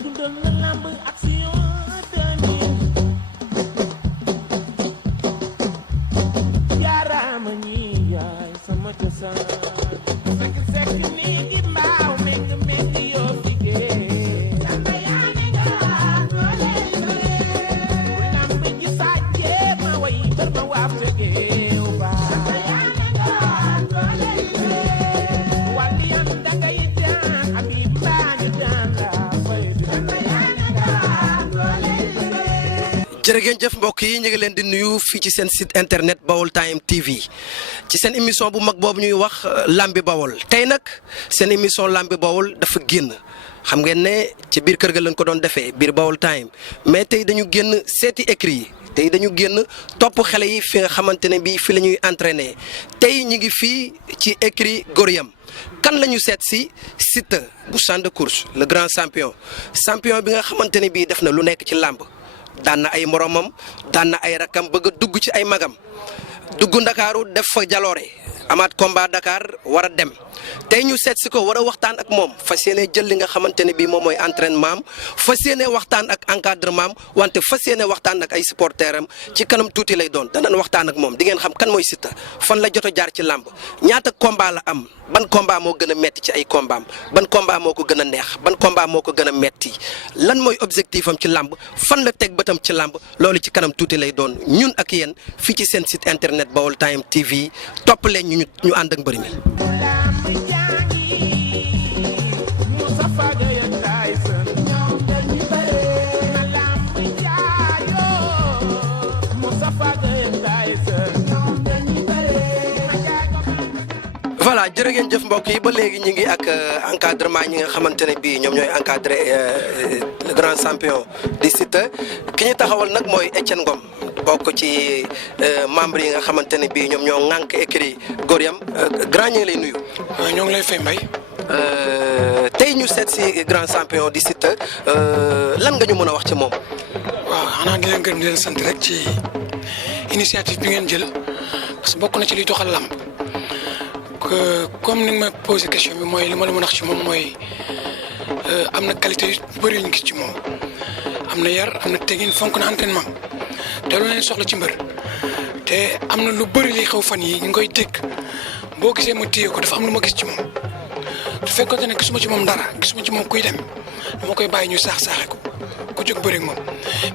dundal na lamb action yaaraama ñi yaay sama cosaan fekk fekk nii di mbaaw meng meng yoo fi dee samba yaa ne nga doole lamb ji sàjjee ma way bar ma waaf te géew ba samba yaa ne nga doole wàlli yan dangay daan abib mbaa ñu daan la fay samba yaa ne nga doole jërëngeen jëf mbokk yi ñu ngi leen di nuyu fii ci seen site internet Baol Time TV ci seen émission bu mag boobu ñuy wax Lambi Baol tey nag seen émission Lambi Baol dafa génn xam ngeen ne ci biir kër ga lañ ko doon defee biir Baol Time mais tey dañu génn seeti écrit yi tey dañu génn topp xale yi fi nga xamante ne bii fi la ñuy entraîner tey ñu ngi fii ci écrit Goriam kan la ñu seet si Siteu bu champ de course le grand champion bi nga xamante ne bii def na lu nekk ci làmb daan na ay moromam daan na ay rakam bëgg a dugg ci ay magam dugg Ndakaaru def fa jaloore amaat combat Dakar war a dem tey ñu seet si ko war a waxtaan ak moom fas yéene jël li nga xamante ne bii moom mooy entraînement am fas yéene waxtaan ak encadrement am wante fas yéene waxtaan ak ay supporters am ci kanam tuuti lay doon danañ waxtaan ak moom di ngeen xam kan mooy Siteu fan la jot a jaar ci làmb ñaata combat la am ban combat moo gën a metti ci ay combat am ban combat moo ko gën a neex ban combat moo ko gën a metti lan mooy objectif am ci làmb fan la teg bëtam ci làmb loolu ci kanam tuuti lay doon ñun ak yéen fii ci seen site internet Baol Time TV topp leen ñu ànd ak mbër mi. voilà jërë ngeen jëf mbokk yi ba léegi ñu ngi ak encadrement ñi nga xamante ne bii ñoom ñooy encadré le grand champion di Siteu ki ñu taxawal nag mooy Etienne Ngom bokk ci membre yi nga xamante ne bii ñoom ñoo ŋànk écrit Goriam grand ñi ngi lay nuyu. ñoo ngi lay fay mbay. tey ñu seet si grand champion di Siteu lan nga ñu mën a wax ci moom. waaw xanaa di leen gërëm di leen sant rek ci initiative bi ngeen jël parce que bokk na ci liy doxal làmb comme ni nga ma posé question bi mooy li ma la mën a wax ci moom mooy am na qualité yu bëri yu ñu gis ci moom am na yar am na tegin fonk na entraînement te lu leen soxla ci mbër te am na lu bëri li xew fan yi ñu ngi koy dégg boo gisee ma téye ko dafa am lu ma gis ci moom su fekkoon ne gisuma ci moom dara gisuma ci moom kuy dem dama koy bàyyi ñu saax-saaxe ko ku jóg bëri ak moom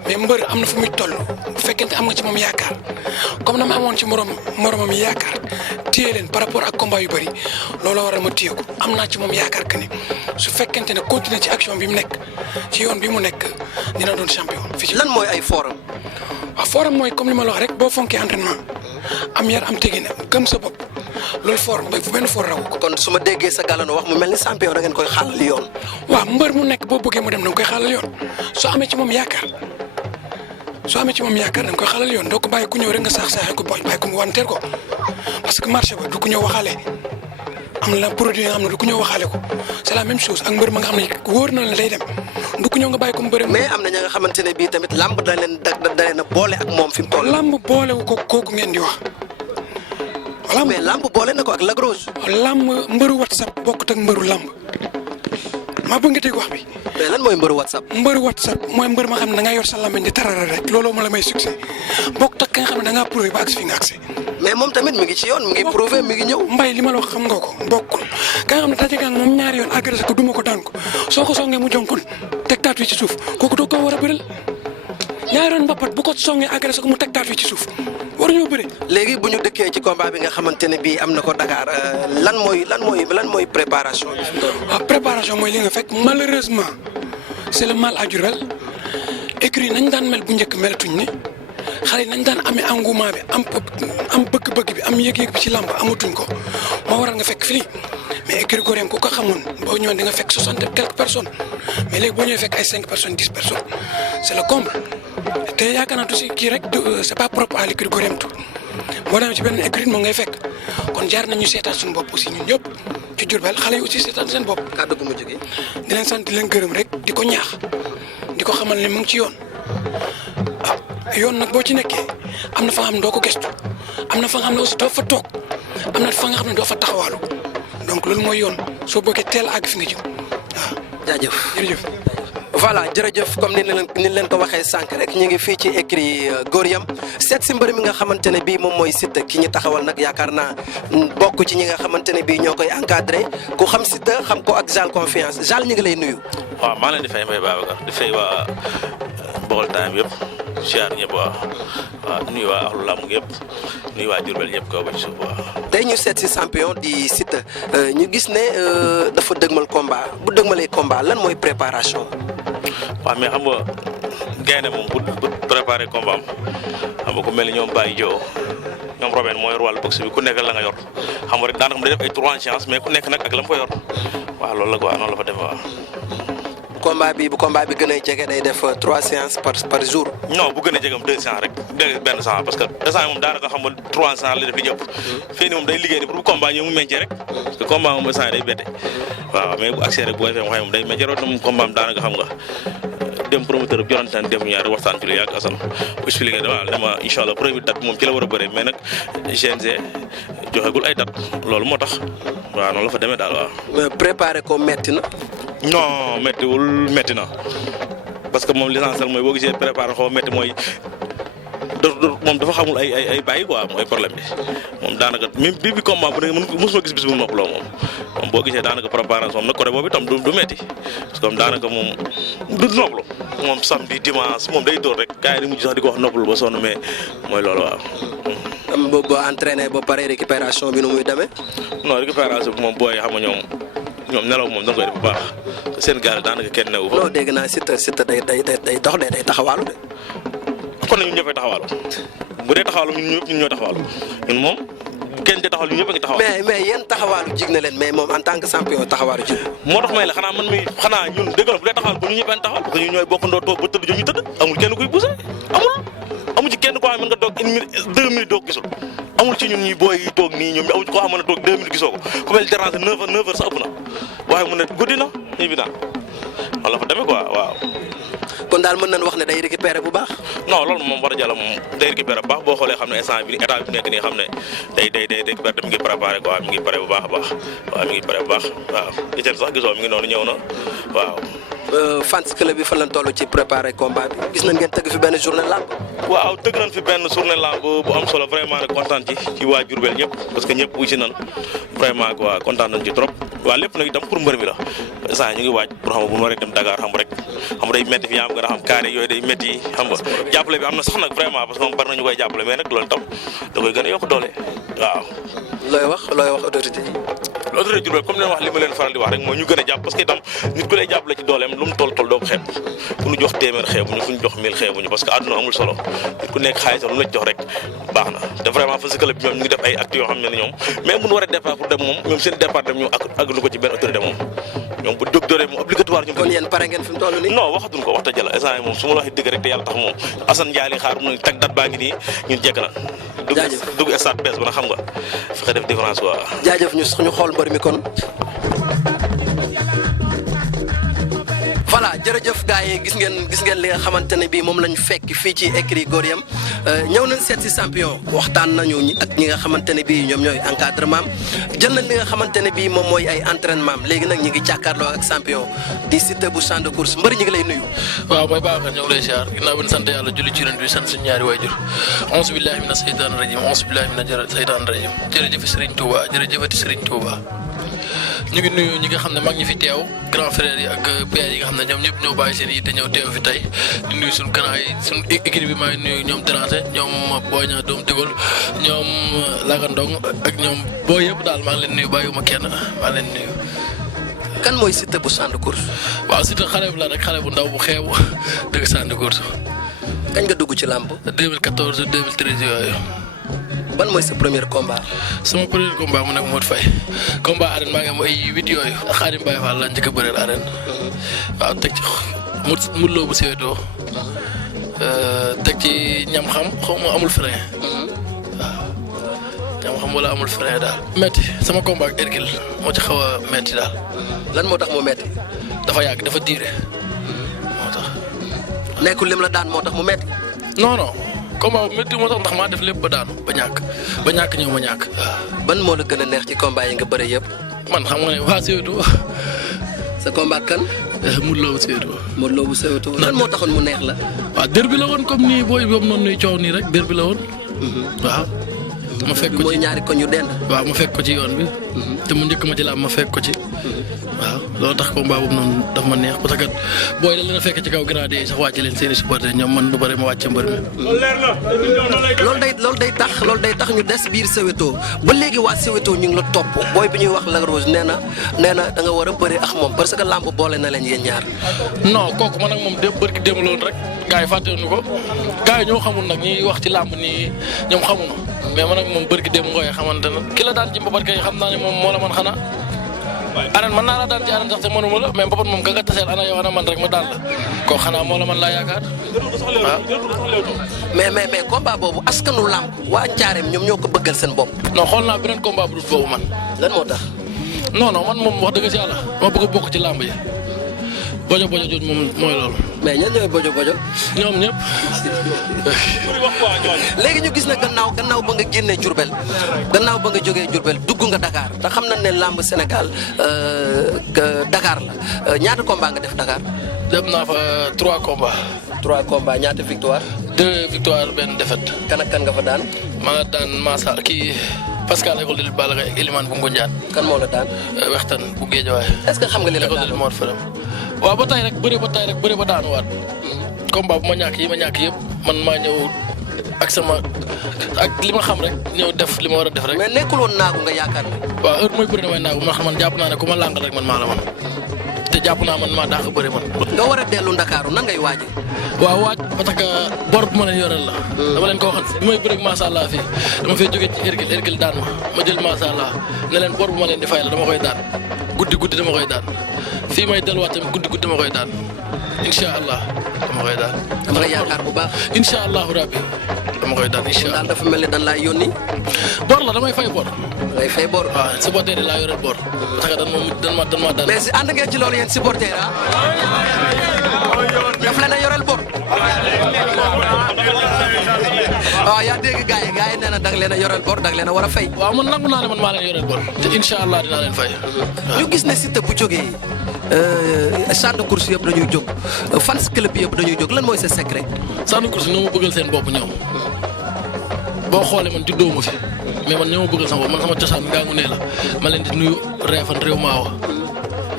mais mbër am na fu muy toll bu fekkente am nga ci moom yaakaar comme na ma amoon ci moromam yaakaar téye leen par rapport ak combat yu bëri looloo waral ma téye ko am naa ci moom yaakaar que ne su fekkente ne continuer ci action bi mu nekk ci yoon bi mu nekk dina doon champion. fii ci lan mooy ay forum. waaw forum mooy comme li ma la wax rek boo fonkee entraînement am yar am tegin gëm sa bopp loolu for fu benn for raw ko. kon su ma déggee sa gàllanoo wax mu mel ni champion da ngeen koy xaalal yoon. waaw mbër mu nekk boo bëggee mu dem da nga koy xaalal yoon soo amee ci moom yaakaar da nga koy xaalal yoon doo ko bàyyi ku ñëw rek nga saax-saaxee ko bàyyi ko mu wanteer ko parce que marché ba du ku ñëw waxaale am na produit nga xam ne du ku ñëw waxaale ko c'est la même chose ak mbër ma nga xam ne wóor na la day dem du ku ñëw nga bàyyi ko mu bëri. mais am na ña nga xamante ne bii tamit lamb da leen a boole ak moom fi mu toll. lamb boolewu ko kooku ngeen di wax. voilà mais lamb boole na ko ak Lac Rose. lamb mbëru WhatsApp bokkut ak mbëru lamb maa bëgg nga dégg wax bi. mais lan mooy mbëru WhatsApp. mbëru WhatsApp mooy mbër ma xam ne da ngaa yor sa làmmiñ di tarara rek looloo ma la may succès bokkut ak ka nga xam ne da ngaa prouvé ba agsi fi nga agsi. mais moom tamit mi ngi ci yoon mi ngi prouvé mi ngi ñëw. mbay li ma la wax xam nga ko bokkul ka nga xam ne daje nga moom ñaari yoon agressé ko duma ko daan ko soo ko songee mu jonkon teg taat wi ci suuf kooku doo ko war a bëral ñaari yoon mbappat bu ko songee agressé ko mu teg taat wi ci suuf waruñoo bëri. léegi bu ñu dëkkee ci combat bi nga xamante ne bii am na ko Dakar lan mooy préparation bi. waaw préparation mooy li nga fekk malheureusement c'est le mal naturel écrit nañ daan mel bu njëkk melatuñ ne xale yi nañ daan amee engouement bi am bëgg-bëgg bi am yëg-yëg bi ci làmb amatuñ ko moo waral nga fekk fii mais écrit Goriam ku ko xamoon boo ñëwoon di nga fekk 60 et quelques personnes mais léegi boo ñëwee fekk ay 5 personnes 10 personnes c'est le comble te yaakaar naa aussi kii rek c'est pas propre à l'écrit Goriam tout boo demee ci benn écrit moom ngay fekk kon jaar nañu seetaat suñu bopp aussi ñun ñëpp ci Diourbel xale yi aussi seetaat seen bopp. kàddu gu mujj gi. di leen sant di leen gërëm rek di ko ñaax di ko xamal ne mu ngi ci yoon yoon nag boo ci nekkee am na fa nga xam ne doo ko gestu am na fa nga xam ne aussi doo fa toog am na fa nga xam ne doo fa taxawaalu donc loolu mooy yoon soo bëggee teel àgg fi nga jëm waaw. jaajëf jërëjëf. voilà jërëjëf comme ni leen ko waxee sànq rek ñu ngi fii ci écrit Gor-Yam seet si mbër mi nga xamante ne bii moom mooy Siteu ki ñu taxawal nag yaakaar naa bokk ci ñi nga xamante ne bii ñoo koy encadré ku xam Siteu xam ko ak Zal confiance Zal ñu ngi lay nuyu. waaw maa leen di fay Mbaye Babacar di fay waa Baol Time yëpp siyaar ñëpp waaw nuyu waa axlu làmb yëpp nuyu waa Diourbel ñëpp kaw ba ci suuf waaw. tey ñu seet si champion di Siteu ñu gis ne dafa dëgmal combat bu dëgmalee combat lan mooy préparation. waaw mais xam nga gaynde moom bu préparé combat am xam nga ku mel ni ñoom Baye Dio ñoom Robin moo yor wàllu boxe bi ku nekk la nga yor xam nga rek daanaka mu day def ay 3 séances mais ku nekk nag ak la mu ko yor waaw loolu la quoi noonu la fa def waaw. bu combat bi gën a jege day def 3 séances par jour. non bu gën a jegam 2 séances rek dégg benn séance parce que instant moom daanaka xam nga 3 séances la def li ñëpp fii nii moom day liggéey ni pour bu combat ñëw mu meññee rek parce que combat moom instant day bette waaw mais bu accès rek bu koy fee mu xëy moom day meññee root na moom combat am daanaka xam nga dem promoteur bi jorantaan dem ñaari waxtaan ci lu yàgg Assane bu expliqué dama dama incha allah première date moom ci la war a bëree mais nag GNG joxegul ay date loolu moo tax waaw noonu la fa demee daal waaw. préparé ko metti na. non méttiwul métti na parce que moom l'essentiel mooy boo gisee préparé xaw métti mooy moom dafa xamul ay bàyyi quoi mooy problème bi moom daanaka même bi combat bu ne mosuma gis bis bu noppaloo moom boo gisee daanaka préparation nag côté boobu itam du métti parce que moom daanaka moom du noppalu moom samedi dimanche moom day dóor rek gars yi di mujj sax di ko wax noppalu ba sonn mais mooy loolu waaw. am boo entraîné ba pare récupération bi nu muy demee. non récupération bi moom booy xam nga ñoom nelaw moom da nga koy def bu baax seen gaal daanaka kenn newu fa. non dégg naa Siteu day dox day taxawaalu de. kon nag ñun ñëppay taxawaalu bu dee taxawaalu ñun ñoo taxawaalu ñun moom kenn di taxawal ñun ñëpp a ngi taxawaalu. mais yéen taxawaalu jig na leen mais moom en tant que champion taxawaalu jig. moo tax may la xanaa ñun dëgg la bu dee taxawal bu ñu ñëpp a taxawal parce que ñun ñooy bokkandoo toog ba tëdd ñu tëdd amul kenn kuy poussé amul ci kenn koo xam ne mën nga toog 1 minute 2 minutes doog gisul amul ci ñun ñuy booy yi toog nii ñoom amul ci koo xam ne toog 2 minutes gisoo ko ku mel déranger 9h sa ëpp na waaye mu ne guddi na évident wala fa demee quoi waaw. kon daal mën nañu wax ne day récupérer bu baax. non loolu moom war a jàll moom day récupérer bu baax boo xoolee xam ne instant bi état bi nekk nii xam ne day récupérer te mi ngi préparé quoi mi ngi pare bu baax a baax waaw mi ngi pare bu baax waaw li ci sax gisoo mi ngi noonu ñëw na waaw. fans club bi fan lañ toll ci préparer combat bi gis nañ ngeen tëgg fi benn journée lamb. waaw tëgg nañ fi benn journée lamb bu am solo vraiment rek kontaan ci waa Diourbel ñëpp parce que ñëpp wuy si nan vraiment quoi kontaan nañ ci trop waaw lépp nag itam pour mbër mi la instant ñu ngi waaj pour xam nga bu ñu waree dem Dakar xam rek xam day métti fi yaa am nga xam carré yooyu day métti xam nga jàppale bi am na sax nag vraiment parce que moom bari nañu koy jàppale mais nag loolu tam da koy gën a yokk doole waaw. looy wax autorité yi. autorité Diourbel comme leen wax li ma leen faral di wax rek mooy ñu gën a jàpp parce que itam nit ku lay jàppale ci dooleem lu mu toll doo ko xeeb ku ñu jox téeméer xeebuñu ku ñu jox 1000 xeebuñu parce que àdduna amul solo nit ku nekk xaalisam lu mu la jox rek baax na te vraiment fa si club bi ñoom ñu ngi def ay actes yoo xam ne ñoom même bu ñu war a départ pour dem moom ñoom seen départ dem ñu àggalu ko ci benn autorité moom ñoom bu docteur moom obligatoire ñu. kon yéen pare ngeen fi mu toll nii. non waxatuñ ko wax dëgg yàlla instant moom su ma la waxee dëgg rek te yàlla tax moom Assane Ndiaye li xaar mu teg date baa ngi nii ñun jekk na. dugg stade bees ba na xam nga fexe def différence quoi. jaajëf ñu xool mbër mi kon. voilà jërëjëf gars yi gis ngeen li nga xamante ne bii moom lañ fekk fii ci écrit Gor-Yam ñëw nañ seet si champion waxtaan nañu ak ñi nga xamante ne bii ñoom ñooy encadrement jël nañ li nga xamante ne bii moom mooy ay entraînement léegi nag ñi ngi jàkkaarloo ak champion di Siteu bu champ de course mbëri ñi ngi lay nuyu. waaw mooy baax ñoo ngi lay siyaar ginnaaw bi ñu sant yàlla julli ci yonent bi sant suñu ñaari waajur auzu billahi mina seytaani rajim auzu billahi mina seytaani rajim jërëjëf Serigne Touba jërëjëfati Serigne Touba ñu ngi nuyu ñi nga xam ne mag ñi fi teew grand frère yi ak père yi nga xam ne ñoom ñëpp ñoo bàyyi seen yi te ñëw teew fi tey di nuyu suñu grand yi suñu équipe bi maa ngi nuyu ñoom Dérangé ñoom Boy Niang doom Dégol ñoom Laga Ndong ak ñoom boo yëpp daal maa ngi leen nuyu bàyyiwuma kenn maa ngi leen nuyu. kan mooy Siteu bu champ de course. waaw Siteu xale bu la rek xale bu ndaw bu xeebu dëgg champ de course. kañ nga dugg ci làmb. 2014 2013 yooyu. ban mooy sa premier combat. sama premier combat mu nekk Modou Faye combat arène maa ngi am ay 8 yooyu Xaadim Baye Fall laa njëkk a bëreel arène waaw teg ci mu loo bu séwétoo teg ci ñam xam xaw ma amul frein waaw ñam xam wala amul frein daal. metti sama combat ak Hercule moo ci xaw a metti daal. lan moo tax mu metti. dafa yàgg dafa diire moo tax. nekkul lim la daan moo tax mu metti. non combat bu métti moo tax ndax maa def lépp ba daanu ba ñàkk ñëw ma ñàkk. ban moo la gën a neex ci combat yi nga bëre yëpp. man xam nga ne waa Sédhiou. sa sa combat kan. Modou Lo bu Soweto. Modou Lo bu Soweto. lan moo taxoon mu neex la. waaw derby la woon comme nii booy boobu noonu nuy coow nii rek derby la woon. waaw. ma fekk ko ci mooy ñaari koñ yu dend. waaw ma fekk ko ci yoon bi. te mu njëkk ma ci laam ma fekk ko ci. waaw loolu tax combat boobu noonu daf ma neex parce que booy da leen a fekk ci kaw gradé yi sax wàcce leen seen i supporter ñoom man lu bëri ma wàcce mbër mi. loolu day tax ñu des biir Soweto ba léegi waa Soweto ñu ngi la topp booy bi ñuy wax Lac Rose nee na da nga war a bëri ak moom parce que làmb boole na leen yéen ñaar. non kooku man ak moom bërki démb loolu rek gars yi fàttewuñu ko gars yi ñoo xamul nag ñuy wax ci làmb nii ñoom xamuñu mais man ak moom bërki démb ngooy xamante na ki la daan ci mbapat kay xam naa ne moom moo la man xanaa arène man naa la daan ci arène sax te mënuma la mais mbapat moom ka nga taseel ana yow ana man rek ma daan la koo xanaa moo la man laa yaakaar waaw. mais combat boobu askanu làmb waa Njaareem ñoom ñoo ko bëggal seen bopp. non xool naa beneen combat bu dul boobu man. lan moo tax. non man moom wax dëgg si yàlla ma bëgg a bokk ci làmb yi bojo jooju moom mooy loolu. mais ñan ñooy bojo. ñoom ñëpp. léegi ñu gis ne gannaaw ba nga génnee Diourbel gannaaw ba nga jógee Diourbel dugg nga Dakar te xam nañ ne làmb Sénégal Dakar la ñaata combat nga def Dakar. dem naa fa 3 combats. 3 combats ñaata victoire. 2 victoire benn défaite. kan ak kan nga fa daan. maa nga daan Massa kii Pascal école de lutte Balla Gaye ak Elimane bu Ngunjaan. kan moo la daan. Wextan bu Géejawaay. est-ce que xam nga li la daan école de lutte Mor Fadam. waaw ba tey rek bëre ba daanuwaat. combat bu ma ñàkk yi ma ñàkk yëpp man maa ñëw ak li ma xam rek ñëw def li ma war a def rek. mais nekkul woon naagu nga yaakaar ne. waaw heure mooy bëri damay naagu man jàpp naa ne ku ma làngal rek man maa la man te jàpp naa man maa dàq bëri man. nga war a dellu Ndakaaru nan ngay waajee. waaw waaj parce que bor bu ma leen yoreel la. dama leen ko waxal bi may bëri macha allah fii dama fay jógee ci Hercule daan ma jël macha allah ne leen bor bu ma leen di fay la dama koy daan guddi dama koy daan fii may delluwaat tamit guddi dama koy daan incha allah dama koy daan. dama lay yaakaar bu baax. incha allahu rabbi dama koy daan incha allah. daal dafa mel ni dan laay yónni. bor la damay fay bor. ngay fay bor. waaw supporter laa yoreel bor. parce que dan ma daan. mais si ànd ngeen ci loolu yéen supporter ah. daf leen a yoreel bor. waaw yaa dégg gars yi nee na da nga leen a yoreel bor da nga leen a war a fay. waaw man nangu naa ne man maa leen yoreel bor. te incha allah dinaa leen fay. ñu gis ne Siteu bu jógee champ de course yëpp dañuy jóg fans club yëpp dañuy jóg lan mooy sa secret. champ de course ñoo ma bëggal seen bopp ñoom boo xoolee man juddoo ma fi mais man ñoo ma bëggal sama bopp man sama cosaan Ngangu nee la ma leen di nuyu Réfane réew maawa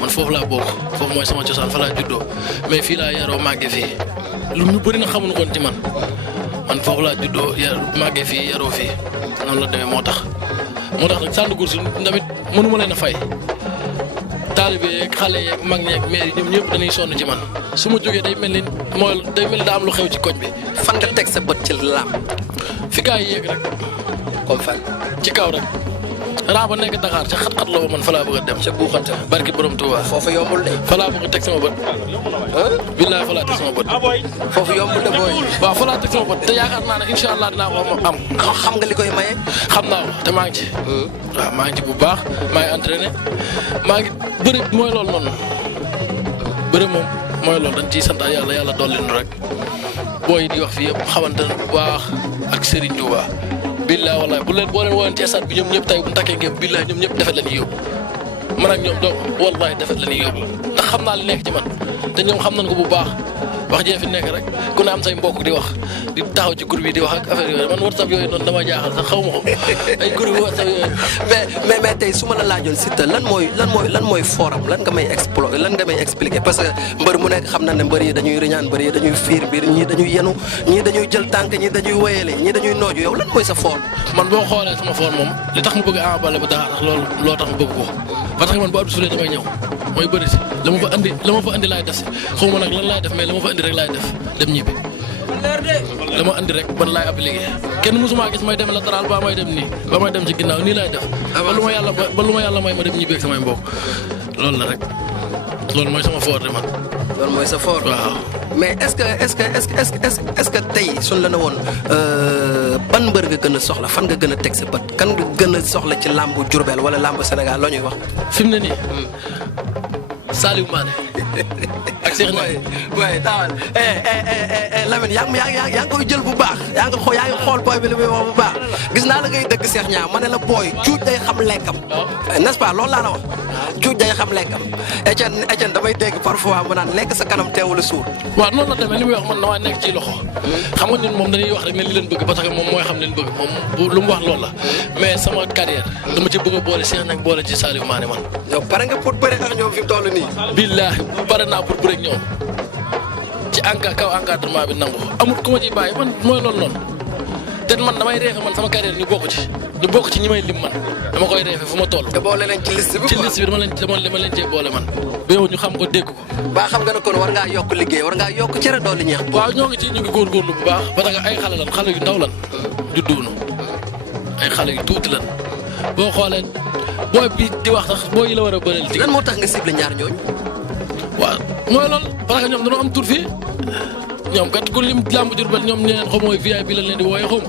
man foofu laa bokk foofu mooy sama cosaan fa laa juddoo mais fii laa yaroo màggee fii lu ñu bëri na xamuñu koon ci man foofu laa juddoo màggee fii yaroo fii noonu la demee moo tax nag champ de course tamit mënuma leen a fay. taalibe yeeg xale yeeg mag ñeeg maire yi ñoom ñëpp dañuy sonn ci man su ma jógee day mel ni daa am lu xew ci koñ bi. fan nga teg sa bët ci làmb. fi gaa yi yéeg rek. comme fan. ci kaw rek. raa ba nekk Dakar ca xat-xat la ba man fa laa bëgg a dem. ca buuxante. barki borom Touba. foofu yombul de. fa laa bëgg a teg sama bët. billaay fa laa teg sama bët. foofu yombul de booy. waaw fa laa teg sama bët te yaakaar naa ne incha allah dinaa ko am. xam nga li koy maye. xam naa ko te maa ngi ci. waaw maa ngi ci bu baax maa ngi entraîné maa ngi bëri mooy loolu noonu bëri moom mooy loolu dañ ciy sant yàlla dolli nu rek booy di wax fii yëpp xamante ne bu baax ak Serigne Touba. billaay wallaay boo leen woowee ci stade bi ñoom ñëpp tey bu ñu takkee ngeen billaay ñoom ñëpp defet la ñuy yóbbu man ak ñoom donc wallaay defet la ñuy yóbbu ndax xam naa li nekk ci man te ñoom xam nañ ko bu baax wax jee fi nekk rek ku ne am say mbokk di wax di taxaw ci groupe yi di wax ak affaire yooyu man WhatsApp yooyu noonu dama jaaxal sax xaw ma ko ay groupe WhatsApp yooyu. mais tey su ma la laajoon Siteu lan mooy forum lan nga may expliquer parce que mbër mu nekk xam na ne mbër yi dañuy riñaan mbër yi dañuy fiir biir ñii dañuy yenu ñii dañuy jël tànk ñii dañuy wéyale ñii dañuy nooju yow lan mooy sa forum. man boo xoolee sama forum moom li tax mu bëgg Ama Baldé ba Dakar sax loo tax mu bëgg ko parce que man bu abdu sulee damay ñëw mooy bëri si la ma fa andi laay def si xaw ma nag lan laay def mais la ma fa andi rek laay def dem ñibbi la ma andi rek ban laay appliqué kenn mësuma gis may dem latéral ba may dem nii ba may dem ci ginnaaw nii laay def ba lu ma yàlla may ma dem ñibbi ak samay mbokk loolu la rek loolu mooy sama fort de man. loolu mooy sa fort. waaw mais est-ce que tey suñ la ne woon ban mbër nga gën a soxla fan nga gën a teg sa bët kan nga gën a soxla ci làmbu Diourbel wala làmbu Sénégal loo ñuy wax. fi mu ne nii Saliou Mané ak Cheikh Ndiaye. waaye taawal Lamine yaa ngi koy jël bu baax yaa ngi xool booy bi li muy wax bu baax gis naa la ngay dëgg Cheikh Niang ma ne la booy cuuj day xam lekkam n'est-ce pas loolu laa la wax cuuj day xam lekkam Etienne damay dégg parfois mu naan lekk sa kanam teewul a suur. waaw noonu la demee li muy wax man damaa nekk ci loxo xam nga ñun moom dañuy wax rek ne li leen bëgg parce que moom mooy xam leen bëgg moom lu mu wax loolu la mais sama carrière dama ci bëgg a boole Cheikh Niang boole ci Saliou Mané man. yow pare nga pour bëre ak ñoom fi mu toll nii. billaahi pare naa pour bëre ak ñoom ci kaw encadrement bi nangu amul ku ma ciy bàyyi man mooy loolu noonu te man damay reefe man sama carrière ñu bokk ci ñi may lim man dama koy reefe fu ma toll. te boole leen ci liste bi ci liste bi dama leen cee boole man ba yow ñu xam ko dégg ko. ba xam nga ne kon war ngaa yokk liggéey war ngaa yokk cere doole ñeex. waaw ñoo ngi góorgóorlu bu baax parce que ay xale yu ndaw lan judduwunu ay xale yu tuuti lan boo xoolee booy bi di wax sax boo yi la war a bëreel. lan moo tax nga ciblé ñaar ñooñu. waaw mooy loolu parce que ñoom dañoo am tur fii ñoom kat ku lim làmb Diourbel ñoom nee nañ xaw ma VIP lañ leen di wooyee xaw ma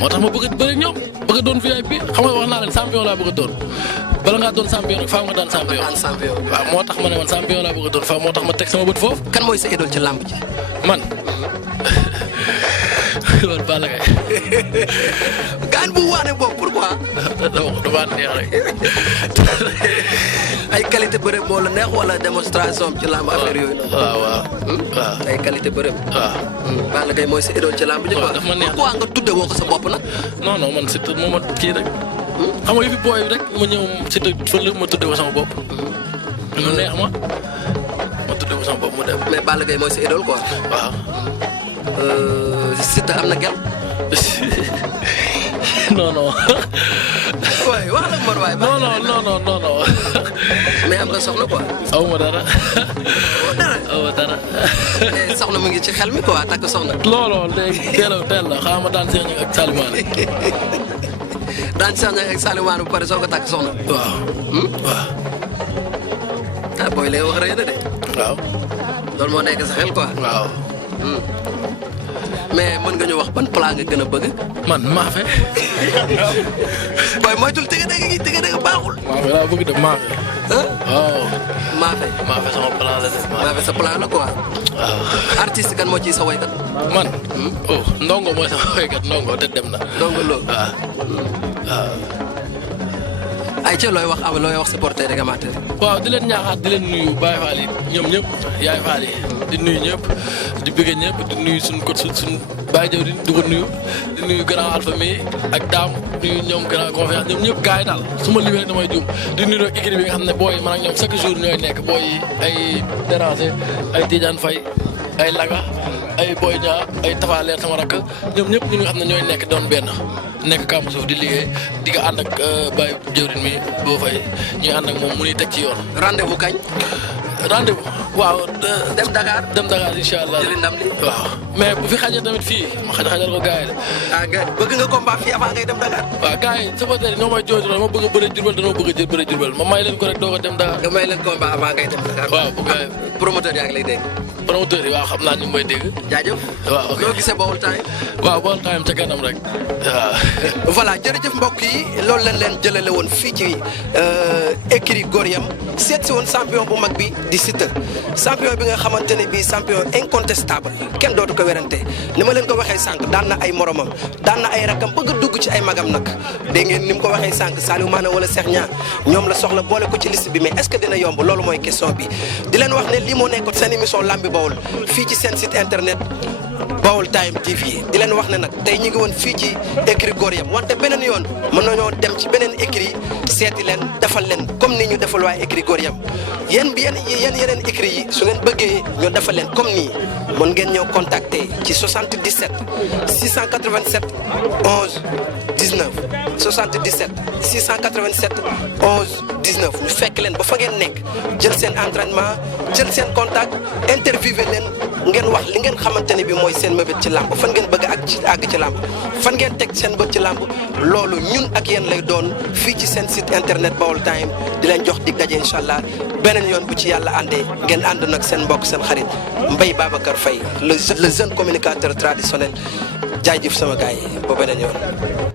moo tax ma bëgg a bëri ñoom bëgg a doon VIP xam nga wax naa leen champion laa bëgg a doon bala ngaa doon champion nag faaw nga daan champion. waaw moo tax ma ne man champion laa bëgg a doon faaw moo tax ma teg sama bët foofu. kan mooy sa idole ci làmb ji. man loolu Balla Gaye. gaan bu waane boobu pourquoi. damaa neex rek. ay qualité bërëb moo la neex wala démonstration ci làmb affaire yooyu. waaw. ay qualité bërëb. waaw. Balla Gaye mooy sa idole ci làmb ji. waaw dafa ma neex pourquoi nga tudde woo ko sa bopp nag. non man Siteu moo ma kii rek. xam nga yëfi booy bi rek ma ñëw Siteu fële ma tudde ko sama bopp. mu neex ma tudde ko sama bopp mu dem. mais Balla Gaye mooy sa idole quoi. waaw. Siteu am na gel. non. waaye wax la man waaye. non. mais am nga soxna quoi. aw ma dara. mais soxna mu ngi ci xel mi quoi takk soxna. looloo léegi teel la xaaral ma daan Cheikh Niang ak Saliou Mané. daan Cheikh Niang ak Saliou Mané bu pare soo ko takk soxna. waaw. waaw. ah booy lay wax rëy na de. waaw. loolu moo nekk sa xel quoi. waaw. mais mën nga ñu wax ban plat nga gën a bëgg. man maafe. booy moytul tëgg baaxul. maafe laa bëgg de maafe. waaw. maafe. maafe sama plat la def. maafe sa plat la quoi. waaw. artiste kan moo ciy sa woykat. man. ndongo mooy sama woykat ndongo te dem na. ndongo loo. waaw. ay ca looy wax supporter rek amateur. waaw di leen ñaaxaat di leen nuyu Baye Fall yi ñoom ñëpp yaay Fall yi di nuyu ñëpp di bëgg ñëpp di nuyu suñu Baye Diaw di ko nuyu di nuyu grand Alpha mi ak Dame nuyu ñoom grand confiance ñoom ñëpp gars yi daal su ma limee rek damay juum di nuyu nag équipe bi nga xam ne booy man ak ñoom chaque jour ñooy nekk booy yi ay Déranger ay Tidiane Faye ay Laga ay Boy Niang ay Tafaleer sama rakk ñoom ñëpp ñu nga xam ne ñooy nekk doon benn nekk kàmb suuf di liggéey di nga ànd ak Baye jëwrin mi boo fay ñuy ànd ak moom mu nuy teg ci yoon. rendez-vous kañ. rendez-vous waaw. dem Dakar. incha allah jëli ndam li. waaw mais bu fi xajee tamit fii ma xajal ko gars yi de. gars bëgg nga combat fii avant ngay dem Dakar. waaw gars yi supporter yi ñoo may jooytu ma bëgg a bëre Diourbel dañoo bëgg a bëre Diourbel ma may leen ko rek doo ko dem Dakar. nga may leen combat avant ngay dem Dakar. waaw bu gars yi promoteur yaa ngi lay dégg. promoteur yi waaw xam naa ñu ngi may dégg. jaajëf. waaw ok noo gisee Baol Time. waaw Baol Time ca kanam rek waaw. voilà jërëjëf mbokk yi loolu lañ leen jëlale woon fii ci écurie Gor-Yam seet si woon champion bu mag bi di Siteu champion bi nga xamante ne bii champion incontestable kenn dootu ko werante ni ma leen ko waxee sànq daan na ay moromam daan na ay rakam bëgg a dugg ci ay magam nag dégg ngeen ni mu ko waxee sànq Saliou Mané wala Cheikh Niang ñoom la soxla boole ko ci liste bi mais est-ce que dina yomb loolu mooy question bi di leen wax ne lii moo nekkoon seen émission Lambi Baol fii ci seen site internet Baol Time TV di leen wax ne nag tey ñu ngi woon fii ci écurie Gor-Yam wante beneen yoon mën nañoo dem ci beneen écurie seeti leen defal leen comme ni ñu defal waaye écurie Gor-Yam yéen yeneen écurie yi su ngeen bëggee ñu defal leen comme nii mën ngeen ñëw contacter ci 77 687 11 19 77 687 11 19 ñu fekk leen ba fa ngeen nekk jël seen entraînement jël seen contact interviewé leen ngeen wax li ngeen xamante ne bi mooy seen mëbët ci làmb fan ngeen bëgg àgg ci làmb fan ngeen teg seen bët ci làmb loolu ñun ak yéen lay doon fii ci seen site internet Baol Time di leen jox dig daje incha allah beneen yoon bu ci yàlla àndee ngeen ànd nag seen mbokk seen xarit Mbaye Babacar Faye le jeune communicateur traditionnel jaajëf sama gars yi ba beneen yoon.